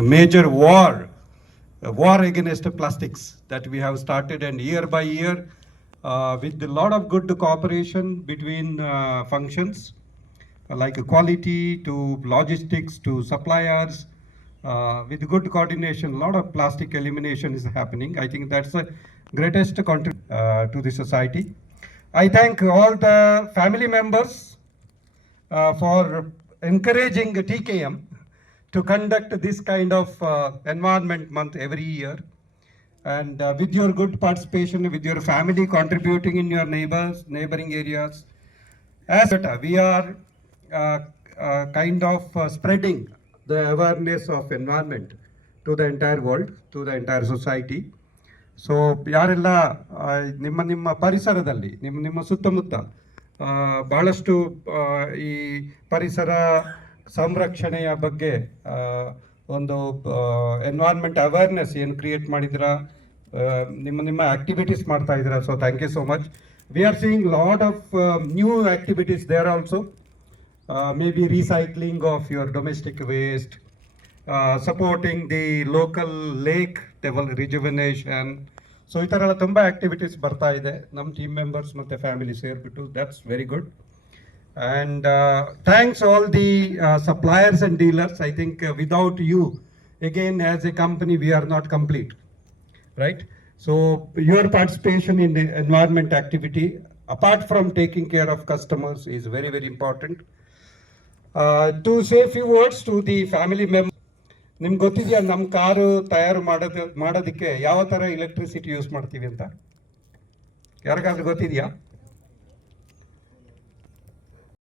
A major war against plastics that we have started, and year by year, with a lot of good cooperation between functions like quality to logistics to suppliers, with good coordination, a lot of plastic elimination is happening. I think that's the greatest contribution to the society. I thank all the family members for encouraging TKM to conduct this kind of environment month every year. And with your good participation, with your family contributing in your neighboring areas, as we are kind of spreading the awareness of environment to the entire world, to the entire society. So ಯಾರೆಲ್ಲ ನಿಮ್ಮ ನಿಮ್ಮ ಪರಿಸರದಲ್ಲಿ ನಿಮ್ಮ ಸುತ್ತಮುತ್ತ ಭಾಳಷ್ಟು ಈ ಪರಿಸರ ಸಂರಕ್ಷಣೆಯ ಬಗ್ಗೆ ಒಂದು ಎನ್ವೈರ್ಮೆಂಟ್ ಅವೇರ್ನೆಸ್ ಏನು ಕ್ರಿಯೇಟ್ ಮಾಡಿದ್ದೀರಾ, ನಿಮ್ಮ ಆಕ್ಟಿವಿಟೀಸ್ ಮಾಡ್ತಾ ಇದ್ದೀರಾ. So thank you so much. We are seeing lot of new activities there also, maybe recycling of your domestic waste, supporting the local lake rejuvenation. So ಈ ಥರ ಎಲ್ಲ ತುಂಬ activities ಬರ್ತಾ ಇದೆ ನಮ್ಮ ಟೀಮ್ ಮೆಂಬರ್ಸ್ ಮತ್ತು ಫ್ಯಾಮಿಲಿ ಸೇರಿಬಿಟ್ಟು. That's very good. And thanks all the suppliers and dealers. I think without you, again, as a company, we are not complete, right? So your participation in the environment activity, apart from taking care of customers, is very, very important. To say a few words to the family members. ನಿಮ್ಗೆ ಗೊತ್ತಿದೆಯಾ ನಮ್ಮ car ತಯಾರು ಮಾಡೋದಕ್ಕೆ ಯಾವ ಥರ electricity use ಮಾಡ್ತೀವಿ ಅಂತ? ಯಾರಿಗಾದ್ರೂ ಗೊತ್ತಿದೆಯಾ?